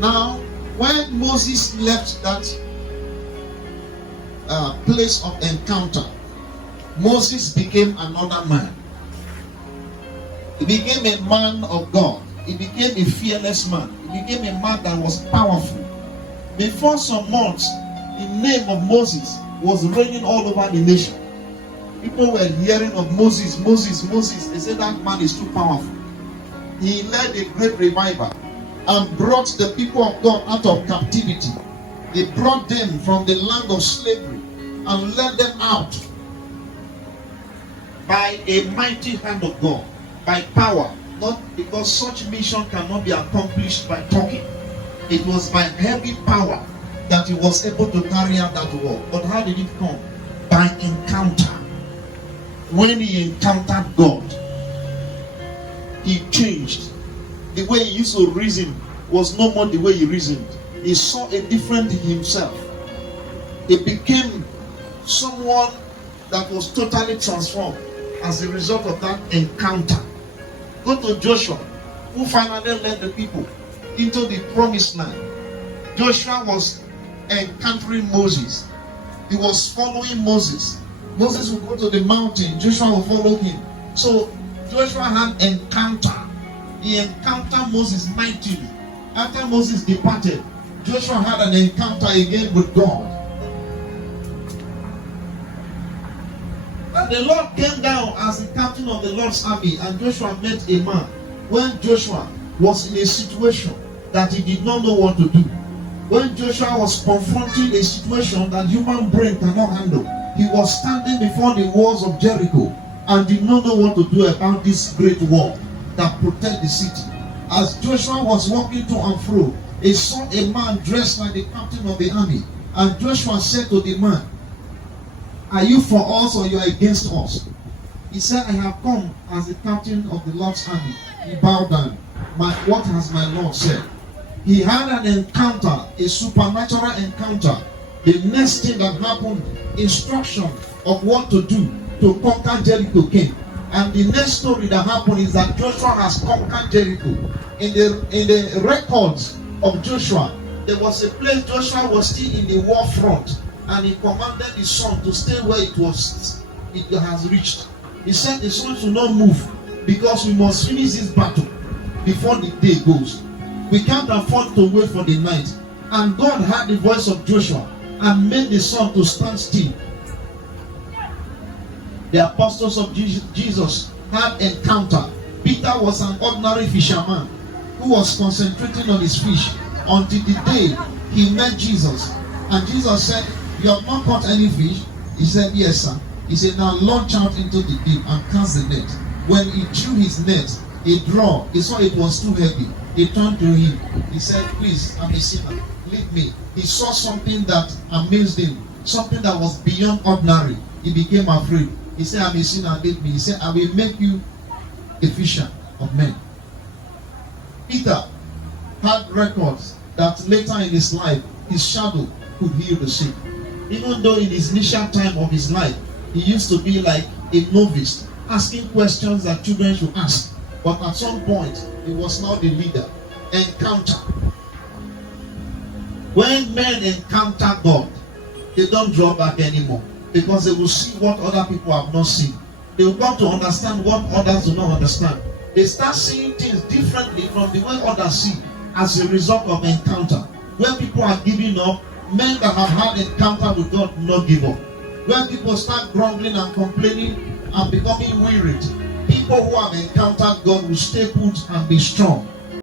Now, when Moses left that place of encounter, Moses became another man. He became a man of God. He became a fearless man. He became a man that was powerful. Before some months, the name of Moses was reigning all over the nation. People were hearing of Moses, Moses, Moses. They said that man is too powerful. He led a great revival and brought the people of God out of captivity. He brought them from the land of slavery and led them out by a mighty hand of God, by power. Not because such mission cannot be accomplished by talking. It was by heavy power that he was able to carry out that work. But how did it come? By encounter. When he encountered God, he changed. The way he used to reason was no more the way he reasoned. He saw a different himself. He became someone that was totally transformed as a result of that encounter. Go to Joshua, who finally led the people into the promised land. Joshua was encountering Moses. He was following Moses. Moses would go to the mountain, Joshua would follow him. So Joshua had encounter. He encountered Moses mightily. After Moses departed, Joshua had an encounter again with God. And the Lord came down as the captain of the Lord's army, and Joshua met a man when Joshua was in a situation that he did not know what to do. When Joshua was confronting a situation that human brain cannot handle, he was standing before the walls of Jericho and did not know what to do about this great wall that protects the city. As Joshua was walking to and fro, he saw a man dressed like the captain of the army. And Joshua said to the man, "Are you for us or you are against us?" He said, "I have come as the captain of the Lord's army." He bowed down. What has my Lord said? He had an encounter, a supernatural encounter. The next thing that happened, instruction of what to do to conquer Jericho came. And the next story that happened is that Joshua has conquered Jericho. In the records of Joshua, there was a place Joshua was still in the war front, and he commanded the sun to stay where it has reached. He said the sun should not move because we must finish this battle before the day goes. We can't afford to wait for the night. And God heard the voice of Joshua and made the sun to stand still. The apostles of Jesus had encounter. Peter was an ordinary fisherman who was concentrating on his fish until the day he met Jesus. And Jesus said, "You have not caught any fish?" He said, "Yes, sir." He said, "Now launch out into the deep and cast the net." When he drew his net, he saw it was too heavy. He turned to him. He said, "Please, I'm a sinner. Leave me." He saw something that amazed him, something that was beyond ordinary. He became afraid. He said, "I'm a sinner, leave me." He said, "I will make you a fisher of men." Peter had records that later in his life, his shadow could heal the sick. Even though in his initial time of his life, he used to be like a novice, asking questions that children should ask. But at some point, he was now the leader. Encounter. When men encounter God, they don't draw back anymore, because they will see what other people have not seen. They will come to understand what others do not understand. They start seeing things differently from the way others see as a result of encounter. When people are giving up, men that have had encounter with God do not give up. When people start grumbling and complaining and becoming wearied, people who have encountered God will stay put and be strong.